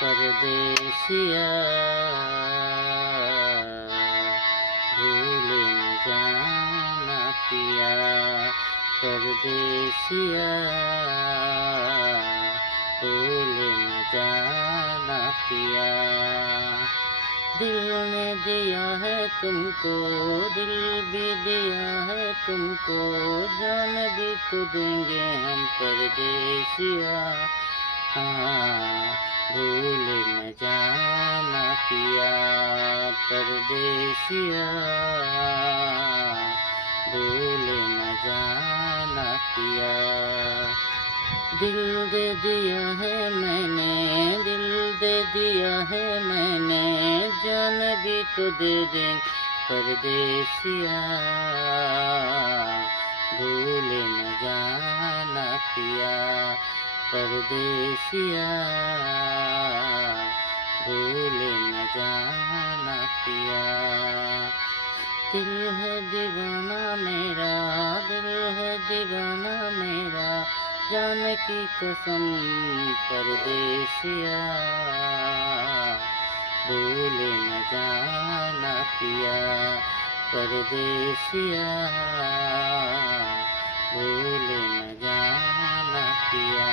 परदेसिया भूल न जाना पिया, परदेसिया भूल न जाना पिया। दिल ने दिया है तुमको, दिल भी दिया है तुमको, जान भी तो देंगे हम परदेसिया। हाँ, भूल न जाना पिया, परदेसिया भूल न जाना पिया। दिल दे दिया है मैंने, दिल दे दिया है मैंने, जान भी तो दे दें परदेसिया। भूल न जाना पिया, परदेसिया भूल न जाना पिया। दिल है दीवाना मेरा, दिल है दीवाना मेरा, जान की कसम परदेसिया। भूल न जाना पिया, परदेसिया भूल न जाना पिया।